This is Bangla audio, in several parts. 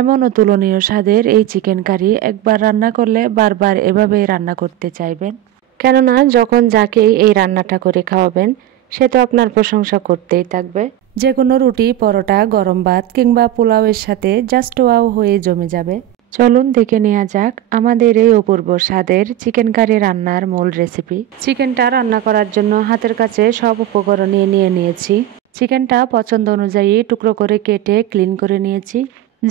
এমন অতুলনীয় স্বাদের এই চিকেন কারি একবার রান্না করলে বারবার এভাবেই রান্না করতে চাইবেন। কেননা যখন যাকেই এই রান্নাটা করে খাওয়াবেন সে তো আপনার প্রশংসা করতেই থাকবে। যে কোনো রুটি, পরোটা, গরম ভাত কিংবা পোলাওয়ের সাথে জাস্ট ওয়াও হয়ে জমে যাবে। চলুন দেখে নেওয়া যাক আমাদের এই অপূর্ব স্বাদের চিকেন কারি রান্নার মূল রেসিপি। চিকেনটা রান্না করার জন্য হাতের কাছে সব উপকরণ নিয়ে নিয়েছি। চিকেনটা পছন্দ অনুযায়ী টুকরো করে কেটে ক্লিন করে নিয়েছি।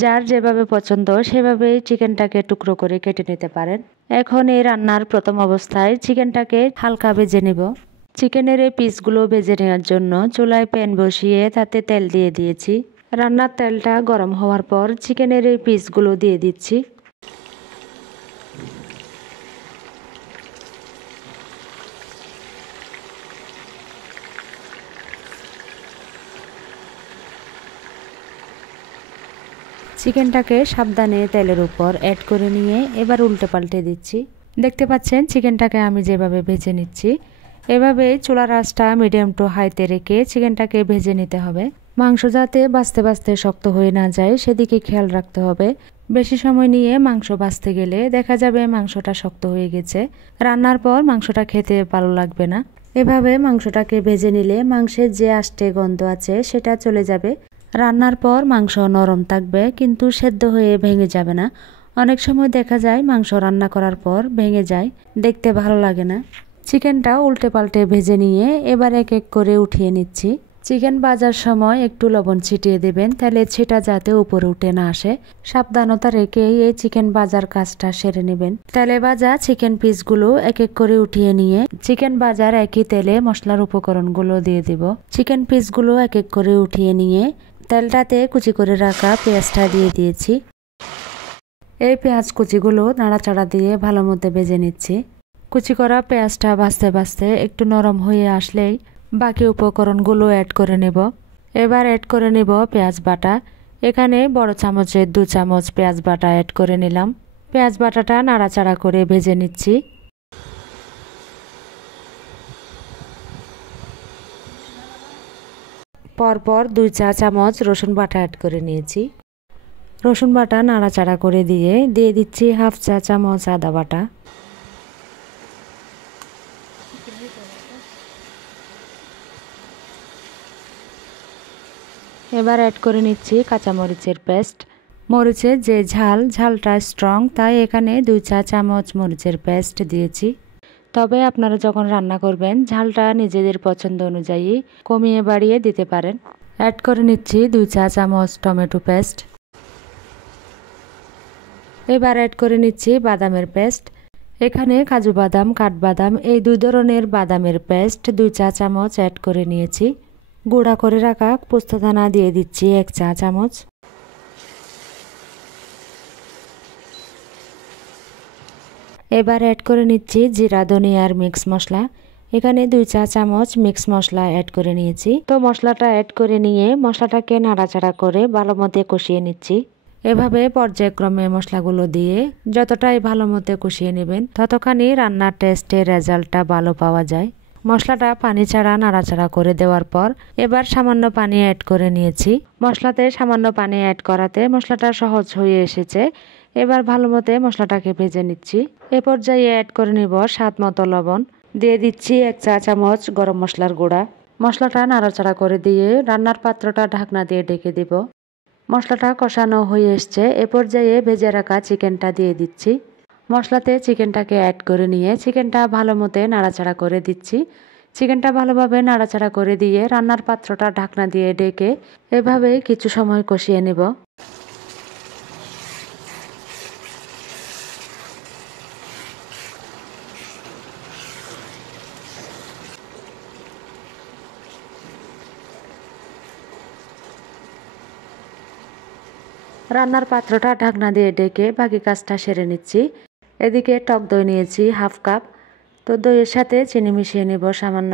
যার যেভাবে পছন্দ সেভাবেই চিকেনটাকে টুকরো করে কেটে নিতে পারেন। এখন এই রান্নার প্রথম অবস্থায় চিকেনটাকে হালকা ভেজে নেব। চিকেনের এই পিসগুলো ভেজে নেওয়ার জন্য চুলায় প্যান বসিয়ে তাতে তেল দিয়ে দিয়েছি। রান্নার তেলটা গরম হওয়ার পর চিকেনের এই পিসগুলো দিয়ে দিচ্ছি। চিকেনটাকে সাবধানে তেলের উপর অ্যাড করে নিয়ে এবার উল্টে পাল্টে দিচ্ছি। দেখতে পাচ্ছেন চিকেনটাকে আমি যেভাবে ভেজে নিচ্ছি এভাবে চুলার আঁচটা মিডিয়াম টু হাইতে রেখে চিকেনটাকে ভেজে নিতে হবে। মাংস যাতে ভাজতে ভাজতে শক্ত হয়ে না যায় সেদিকে খেয়াল রাখতে হবে। বেশি সময় নিয়ে মাংস ভাজতে গেলে দেখা যাবে মাংসটা শক্ত হয়ে গেছে, রান্নার পর মাংসটা খেতে ভালো লাগবে না। এভাবে মাংসটাকে ভেজে নিলে মাংসের যে আষ্টে গন্ধ আছে সেটা চলে যাবে। রান্নার পর মাংস নরম থাকবে কিন্তু সেদ্ধ হয়ে ভেঙে যাবে না। অনেক সময় দেখা যায় মাংস রান্না করার পর ভেঙে যায়, দেখতে ভালো লাগে না। চিকেনটা উল্টে পাল্টে ভেজে নিয়ে এবার এক এক করে উঠিয়ে নিচ্ছি। চিকেন ভাজার সময় একটু লবণ ছিটিয়ে দেবেন, তাহলে ছিটা যাতে উপরে উঠে না আসে। সাবধানতা রেখে এই চিকেন ভাজার কাজটা সেরে নেবেন। তেলে ভাজা চিকেন পিসগুলো এক এক করে উঠিয়ে নিয়ে চিকেন ভাজার একই তেলে মশলার উপকরণগুলো দিয়ে দিব। চিকেন পিসগুলো এক এক করে উঠিয়ে নিয়ে তেলটাতে কুচি করে রাখা পেঁয়াজটা দিয়ে দিয়েছি। এই পেঁয়াজ কুচিগুলো নাড়াচাড়া দিয়ে ভালো মতো ভেজে নিচ্ছি। কুচি করা পেঁয়াজটা ভাজতে ভাজতে একটু নরম হয়ে আসলেই বাকি উপকরণগুলো অ্যাড করে নেব। এবার অ্যাড করে নেব পেঁয়াজ বাটা। এখানে বড় চামচের 2 চামচ পেঁয়াজ বাটা অ্যাড করে নিলাম। পেঁয়াজ বাটাটা নাড়াচাড়া করে ভেজে নিচ্ছি। পরপর 2 চা চামচ রসুন বাটা অ্যাড করে নিয়েছি। রসুন বাটা নাড়াচাড়া করে দিয়ে দিচ্ছি 1/2 চা চামচ আদা বাটা। এবার অ্যাড করে নিচ্ছি কাঁচামরিচের পেস্ট। মরিচের যে ঝালটা স্ট্রং তাই এখানে 2 চা চামচ মরিচের পেস্ট দিয়েছি। তবে আপনারা যখন রান্না করবেন ঝালটা নিজেদের পছন্দ অনুযায়ী কমিয়ে বাড়িয়ে দিতে পারেন। অ্যাড করে নিচ্ছি 2 চা চামচ টমেটো পেস্ট। এবার অ্যাড করে নিচ্ছি বাদামের পেস্ট। এখানে কাজু বাদাম, কাঠবাদাম এই 2 ধরনের বাদামের পেস্ট 2 চা চামচ অ্যাড করে নিয়েছি। গুঁড়া করে রাখা পোস্তদানা দিয়ে দিচ্ছি 1 চা চামচ। এবার অ্যাড করে নিচ্ছি জিরা ধনিয়ার মিক্স মশলা। এখানে 2 চা চামচ মিক্স মশলা অ্যাড করে নিয়েছি। তো মশলাটা অ্যাড করে নিয়ে মশলাটাকে নাড়াচাড়া করে ভালো মতো কষিয়ে নিচ্ছি। এভাবে পর্যায়ক্রমে মশলাগুলো দিয়ে যতটাই ভালো মতো কষিয়ে নেবেন ততখানি রান্নার টেস্টের রেজাল্টটা ভালো পাওয়া যায়। মশলাটা পানি ছাড়া নাড়াচাড়া করে দেওয়ার পর এবার সামান্য পানি অ্যাড করে নিয়েছি। মশলাতে সামান্য পানি অ্যাড করাতে মশলাটা সহজ হয়ে এসেছে। এবার ভালো মতো মশলাটাকে ভেজে নিচ্ছি। এ পর্যায়ে অ্যাড করে নিব স্বাদ মতো লবণ। দিয়ে দিচ্ছি 1 চা চামচ গরম মশলার গুঁড়া। মশলাটা নাড়াচাড়া করে দিয়ে রান্নার পাত্রটা ঢাকনা দিয়ে ঢেকে দিব। মশলাটা কষানো হয়ে এসছে। এ পর্যায়ে ভেজে রাখা চিকেনটা দিয়ে দিচ্ছি। মশলাতে চিকেনটাকে অ্যাড করে নিয়ে চিকেনটা ভালো মতো নাড়াচাড়া করে দিচ্ছি। চিকেনটা ভালোভাবে নাড়াচাড়া করে দিয়ে রান্নার পাত্রটা ঢাকনা দিয়ে ঢেকে এভাবেই কিছু সময় কষিয়ে নেব। রান্নার পাত্রটা ঢাকনা দিয়ে ঢেকে বাকি কাজটা সেরে নিচ্ছি। এদিকে টক দই নিয়েছি 1/2 কাপ। তো দইয়ের সাথে চিনি মিশিয়ে নেব সামান্য।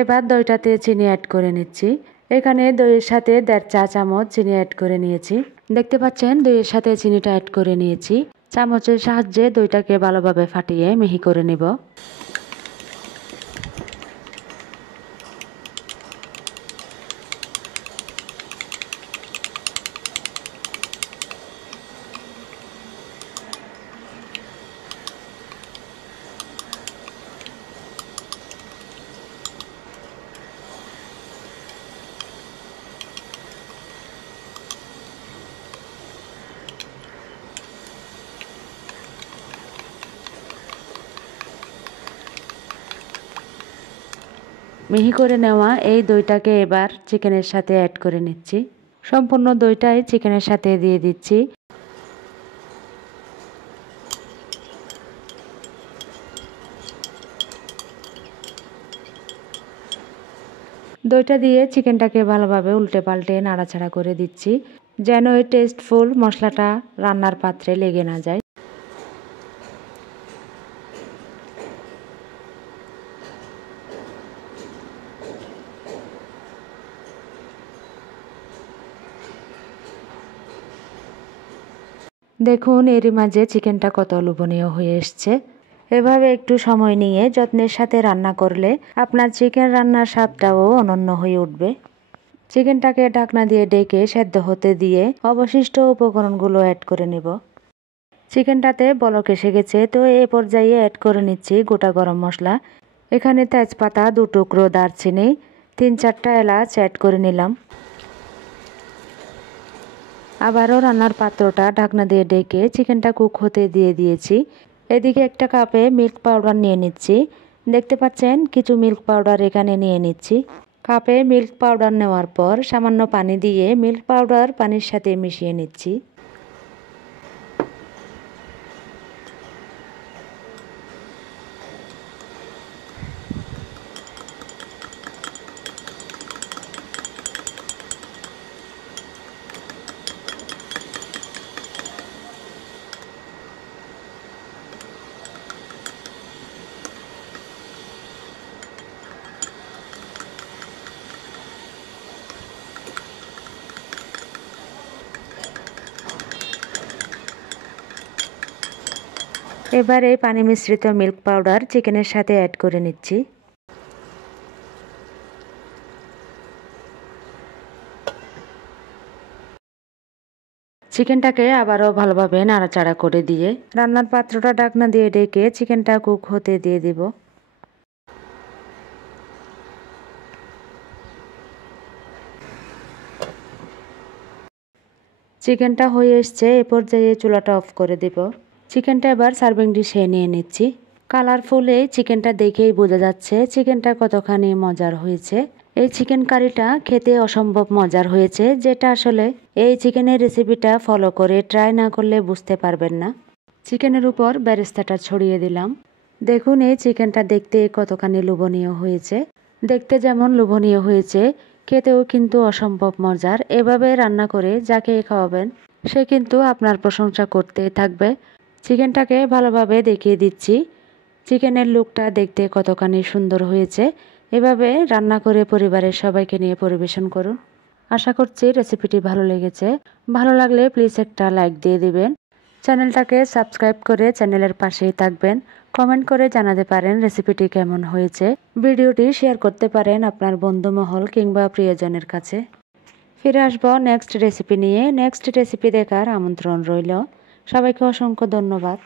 এবার দইটাতে চিনি অ্যাড করে নিচ্ছি। এখানে দইয়ের সাথে 1.5 চা চামচ চিনি অ্যাড করে নিয়েছি। দেখতে পাচ্ছেন দইয়ের সাথে চিনিটা অ্যাড করে নিয়েছি। চামচের সাহায্যে দইটাকে ভালোভাবে ফাটিয়ে মিহি করে নেব। মিহি করে নেওয়া এই দইটাকে এবার চিকেনের সাথে অ্যাড করে নিচ্ছি। সম্পূর্ণ দইটাই চিকেনের সাথে দিয়ে দিচ্ছি। দইটা দিয়ে চিকেনটাকে ভালোভাবে উল্টে পাল্টে নাড়াচাড়া করে দিচ্ছি, যেন এই টেস্টফুল মশলাটা রান্নার পাত্রে লেগে না যায়। দেখুন এরই মাঝে চিকেনটা কত লোভনীয় হয়ে এসছে। এভাবে একটু সময় নিয়ে যত্নের সাথে রান্না করলে আপনার চিকেন রান্নার স্বাদটাও অনন্য হয়ে উঠবে। চিকেনটাকে ঢাকনা দিয়ে ঢেকে সেদ্ধ হতে দিয়ে অবশিষ্ট উপকরণগুলো অ্যাড করে নেব। চিকেনটাতে বলক এসে গেছে, তো এই পর্যায়ে অ্যাড করে নিচ্ছি গোটা গরম মশলা। এখানে তেজপাতা, 2 টুকরো দারচিনি, 3-4টা এলাচ অ্যাড করে নিলাম। আবারও রান্নার পাত্রটা ঢাকনা দিয়ে ঢেকে চিকেনটা কুক হতে দিয়ে দিয়েছি। এদিকে একটা কাপে মিল্ক পাউডার নিয়ে নিচ্ছি। দেখতে পাচ্ছেন কিছু মিল্ক পাউডার এখানে নিয়ে নিচ্ছি। কাপে মিল্ক পাউডার নেওয়ার পর সামান্য পানি দিয়ে মিল্ক পাউডার পানির সাথে মিশিয়ে নিচ্ছি। এবার এই পানি মিশ্রিত মিল্ক পাউডার চিকেনের সাথে অ্যাড করে নিচ্ছি। চিকেনটাকে আবারও ভালোভাবে নাড়াচাড়া করে দিয়ে রান্নার পাত্রটা ঢাকনা দিয়ে ঢেকে চিকেনটা কুক হতে দিয়ে দিব। চিকেনটা হয়ে এসছে, এ পর্যায়ে চুলাটা অফ করে দেব। চিকেনটা এবার সার্ভিং ডিশে নিয়ে নিচ্ছি। কালারফুল এই চিকেনটা দেখেই বোঝা যাচ্ছে চিকেনটা কতখানি মজার হয়েছে। এই চিকেন কারিটা খেতে অসম্ভব মজার হয়েছে, যেটা আসলে এই চিকেনের রেসিপিটা ফলো করে ট্রাই না করলে বুঝতে পারবেন না। চিকেনের উপর বেরেস্তাটা ছড়িয়ে দিলাম। দেখুন এই চিকেনটা দেখতে কতখানি লোভনীয় হয়েছে। দেখতে যেমন লোভনীয় হয়েছে, খেতেও কিন্তু অসম্ভব মজার। এভাবে রান্না করে যাকে খাওয়াবেন সে কিন্তু আপনার প্রশংসা করতেই থাকবে। চিকেনটাকে ভালোভাবে দেখিয়ে দিচ্ছি চিকেনের লুকটা দেখতে কতখানি সুন্দর হয়েছে। এভাবে রান্না করে পরিবারের সবাইকে নিয়ে পরিবেশন করুন। আশা করছি রেসিপিটি ভালো লেগেছে। ভালো লাগলে প্লিজ একটা লাইক দিয়ে দিবেন। চ্যানেলটাকে সাবস্ক্রাইব করে চ্যানেলের পাশেই থাকবেন। কমেন্ট করে জানাতে পারেন রেসিপিটি কেমন হয়েছে। ভিডিওটি শেয়ার করতে পারেন আপনার বন্ধুমহল কিংবা প্রিয়জনের কাছে। ফিরে আসবো নেক্সট রেসিপি নিয়ে। নেক্সট রেসিপি দেখার আমন্ত্রণ রইল। সবাইকে অসংখ্য ধন্যবাদ।